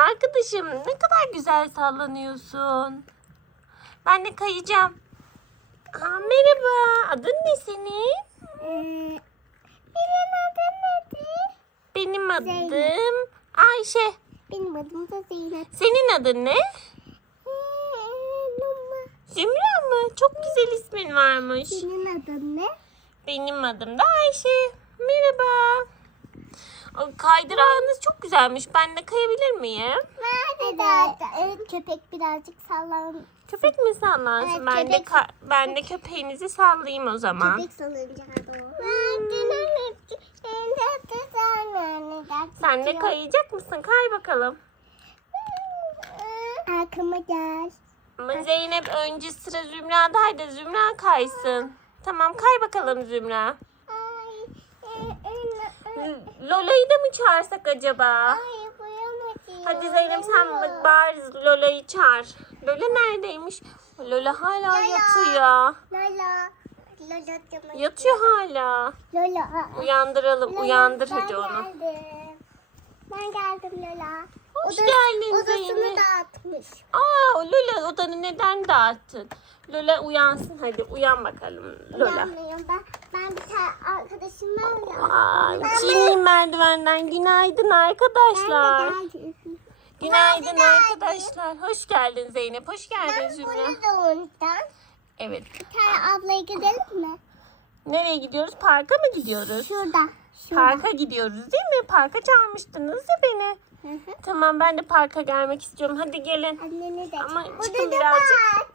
Arkadaşım ne kadar güzel sallanıyorsun. Ben de kayacağım. Aa, merhaba. Adın ne senin? Ee, benim adım nedir? Benim adım Zeynep. Ayşe. Benim adım da Zeynep. Senin adın ne? Ee. Zümra mı? Çok güzel ismin varmış. Senin adın ne? Benim adım da Ayşe. Merhaba. Kaydırağınız çok güzelmiş. Ben de kayabilir miyim? Evet, evet köpek birazcık sallan. Köpek mi sallansın? Evet, ben de köpek. ka- ben de köpeğinizi sallayayım o zaman. Köpek salıncağı o. Sen de kayacak mısın? Kay bakalım. Arkama gel. Ama Zeynep önce sıra Zümra'daydı. Zümra kaysın. Tamam kay bakalım Zümra. Ay, Lola'yı da mı çağırsak acaba? Hadi Zeynep sen bari Lola'yı çağır. Lola neredeymiş? Lola hala Lola. yatıyor. Lola. Lola canım. Yatıyor hala. Lola. Uyandıralım. Uyandır hadi onu. Geldim. Ben geldim Lola. Hoş Odası- geldin Odasını Zeynep. dağıtmış. Aa Lola odanı neden dağıttın? Lola uyansın hadi uyan bakalım Lola. Uyanmıyorum ben. Ben bir tane arkadaşım var ya. Aa, merdivenden günaydın arkadaşlar. Ben de geldim. Günaydın Günaydın arkadaşlar. Hoş geldin Zeynep. Hoş geldin Ben Zümra. bunu da ondan. Evet. Bir tane ablaya gidelim mi? Nereye gidiyoruz? Parka mı gidiyoruz? Şurada. Şurada. Parka gidiyoruz değil mi? Parka çağırmıştınız ya beni. Hı hı. Tamam ben de parka gelmek istiyorum. Hadi gelin. Anneni de. Ama çıkın birazcık.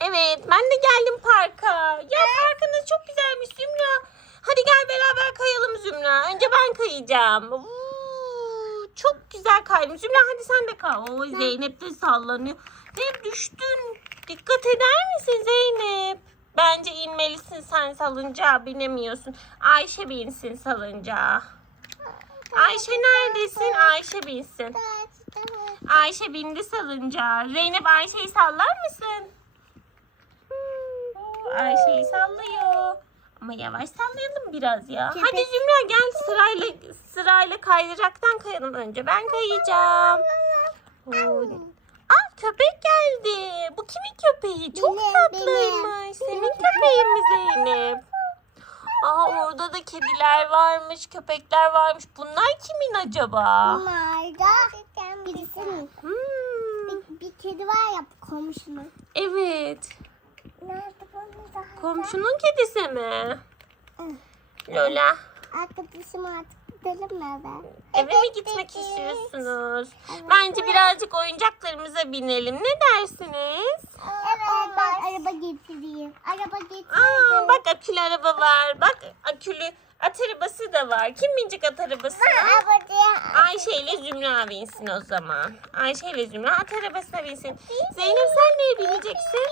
Evet ben de geldim parka. Ya parkınız çok güzelmiş Zümra. Hadi gel beraber kayalım Zümra. Önce ben kayacağım. Uuu, çok güzel kaydım. Zümra hadi sen de kay. Oo, Zeynep de sallanıyor. Zeynep düştün. Dikkat eder misin Zeynep? Bence inmelisin sen salıncağa binemiyorsun. Ayşe binsin salıncağa. Ayşe neredesin? Ayşe binsin. Ayşe bindi salıncağa. Zeynep Ayşe'yi sallar mısın? Ayşe'yi sallıyor. Ama yavaş sallayalım biraz ya. Köpek. Hadi Zümra gel sırayla sırayla kaydıraktan kayalım önce. Ben kayacağım. Oo. Aa köpek geldi. Bu kimin köpeği? Çok tatlıymış. Senin köpeğin mi Zeynep? Aa orada da kediler varmış, köpekler varmış. Bunlar kimin acaba? Bunlar da birisinin. Hmm, Bir, bir kedi var ya komşunun. evet. Nerede bunu da? Komşunun kedisi mi? Lola. Arkadaşım artık gidelim mi eve? Eve mi gitmek istiyorsunuz? Bence birazcık oyuncaklarımıza binelim. Ne dersiniz? Evet ben araba getireyim. Araba getirdim. Aa, bak akülü araba var. Bak akülü at arabası da var. Kim binecek at arabasına? Ayşe ile Zümra binsin o zaman. Ayşe ile Zümra at arabasına binsin. Zeynep sen neye bineceksin?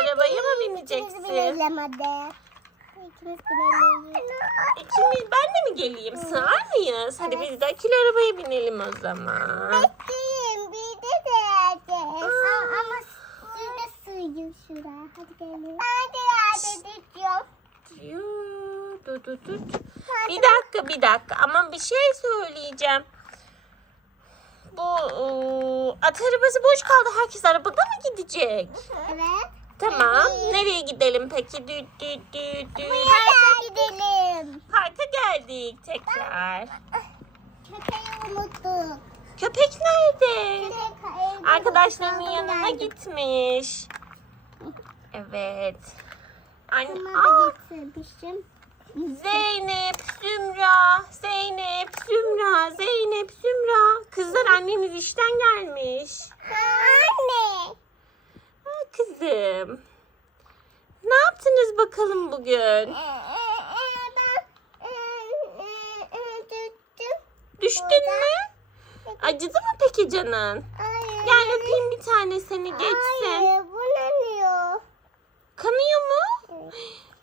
Arabaya mı bineceksin? binelim hadi. İkimiz binelim. İkimiz ben de mi geleyim? Sığar mıyız? Hadi biz de akülü arabaya binelim o zaman. Bekleyin bir de dereceğiz. Ama siz de sığın şuraya. Hadi gelin. Ben de yerde dur, dur, dur. Bir dakika bir dakika ama bir şey söyleyeceğim. Bu ıı, at arabası boş kaldı. Herkes arabada mı gidecek? Evet. Tamam. Nereye gidelim peki? Düt düt düt düt. Parka gidelim. Parka geldik tekrar. Köpeği unuttuk. Köpek nerede? Köpek unuttuk. yanına Geldim. gitmiş. Evet. Anne, Aa. Zeynep, Zümra, Zeynep, Zümra, Zeynep, Zümra. Kızlar anneniz işten gelmiş. Anne. Kızım. Ne yaptınız bakalım bugün? Düştün mü? Acıdı mı peki canın? Gel öpeyim bir tane seni geçsin. Kanıyor mu?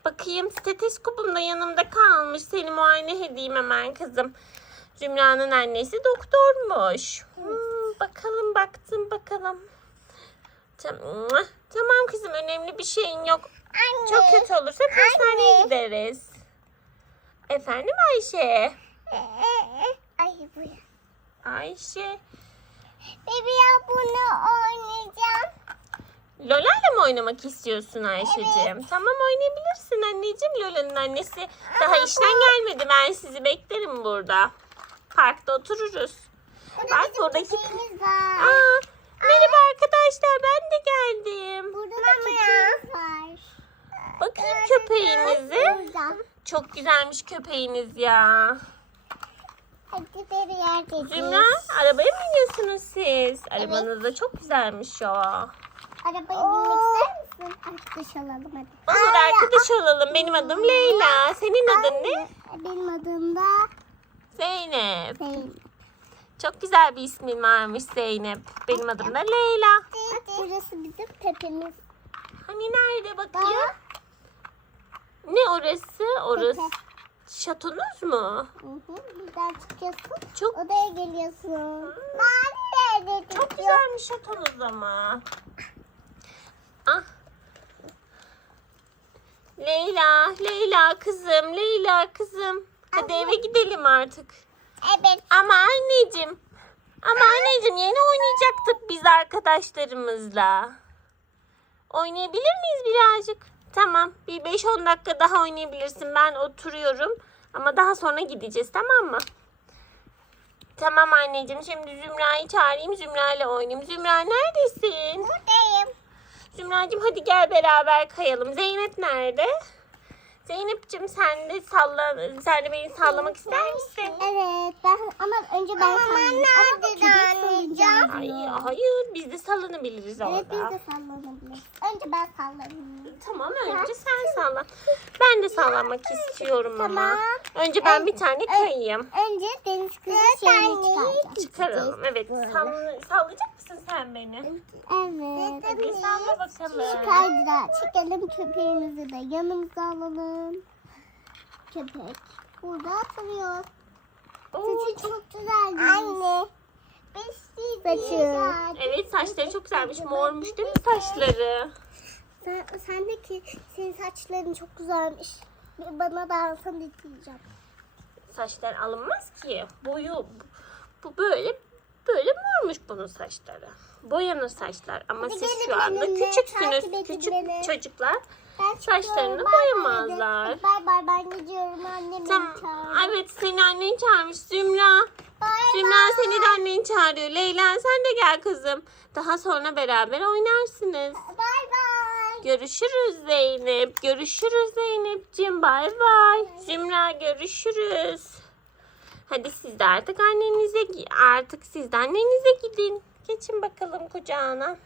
Bakayım steteskopum da yanımda kalmış. Seni muayene edeyim hemen kızım. Zümra'nın annesi doktormuş. Hmm, bakalım baktım bakalım. Tamam. Tamam kızım önemli bir şeyin yok. Anne. Çok kötü olursa hastaneye gideriz. Efendim Ayşe? Ay bu. Ayşe. Bebeğe bunu oynayacağım. Lola'yla mı oynamak istiyorsun Ayşe'cim? Tamam oynayabilirsin anneciğim. Lola'nın annesi daha işten gelmedi. Ben sizi beklerim burada. Parkta otururuz. Burada Bak buradaki... var. Aa, merhaba arkadaşlar ben de geldim. Burada da köpeğimiz var. Bakayım. Burada. Çok güzelmiş köpeğiniz ya. Hadi bir yer Zümra arabaya mı biniyorsunuz siz? Arabanız da çok güzelmiş ya. Arabaya binmek ister misin? Arkadaş olalım hadi. Olur arkadaş olalım. Benim adım Leyla. Senin adın ne? Benim adım da Zeynep. Zeynep. Çok güzel bir ismin varmış Zeynep. Benim adım da Leyla. Bak burası bizim tepemiz. Hani nerede bakayım? Bak. Ne orası? Orası şatonuz mu? Hı hı. Buradan çıkıyorsun. Çok Odaya geliyorsun. Mavi nerede çok güzelmiş şatonuz ama. Ah. Leyla, Leyla kızım, Leyla kızım. Hadi eve gidelim artık. Evet. Ama anneciğim. Ama anneciğim yeni oynayacaktık biz arkadaşlarımızla. Oynayabilir miyiz birazcık? Tamam. Bir 5-10 dakika daha oynayabilirsin. Ben oturuyorum. Ama daha sonra gideceğiz tamam mı? Tamam anneciğim. Şimdi Zümra'yı çağırayım. Zümra ile oynayayım. Zümra neredesin? Buradayım. Zümracığım hadi gel beraber kayalım. Zeynep nerede? Zeynep'ciğim sen de salla, sen de beni sallamak ister misin? Evet. Ben, ama önce ben sallayayım. Ama köpek sallayacağım. Ay, hayır biz de sallanabiliriz orada. Evet biz de sallanabiliriz. Önce ben sallayayım. Tamam önce sen sallan. Ben de sallanmak istiyorum ama. Önce ben bir tane kayayım. Önce deniz kızı şeyini çıkaracağım. Çıkaralım. Evet. Sall- sallayacak mısın sen beni? Evet. Hadi salla bakalım. Çıkardılar. Çekelim köpeğimizi de yanımıza alalım. Köpek burada oturuyor. Oo, Saçı çok güzel. Anne. Saçı. Evet saçları çok güzelmiş. Mormuş değil mi saçları? Sen, sendeki senin saçların çok güzelmiş. Bana da alsan diyeceğim. Saçlar alınmaz ki. Boyu bu böyle böyle mormuş bunun saçları. Boyanır saçlar ama Hadi siz şu anda benimle, küçüksünüz. Küçük beni. çocuklar. Ben Saçlarını boyamazlar. Bay bay ben gidiyorum annem Tamam. Evet seni annen çağırmış Zümra. Bay Zümra seni de annen çağırıyor. Leyla sen de gel kızım. Daha sonra beraber oynarsınız. Bay bay. Görüşürüz Zeynep. Görüşürüz Zeynep'ciğim. Bay bay. Zümra görüşürüz. Hadi siz de artık annenize artık siz de annenize gidin. Geçin bakalım kucağına.